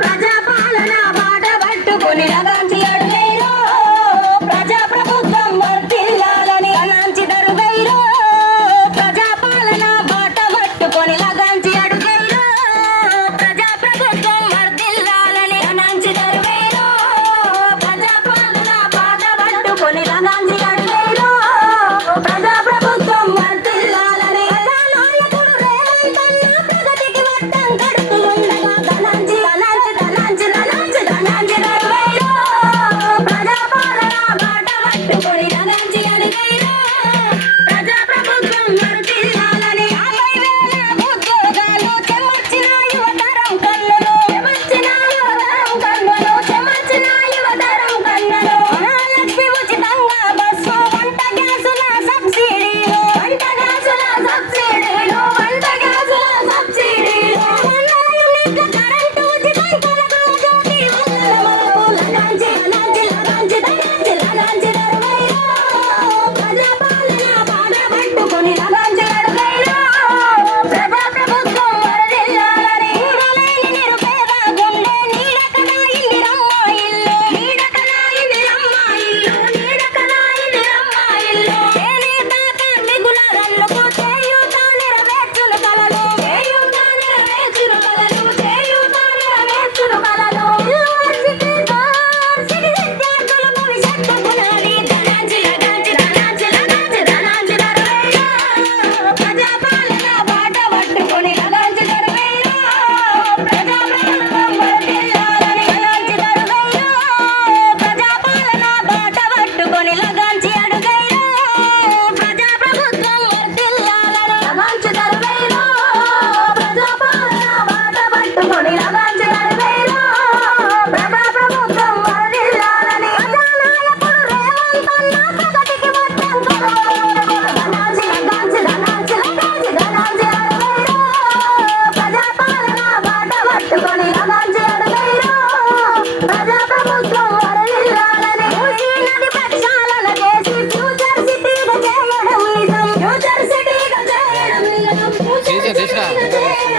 back আচ্ছা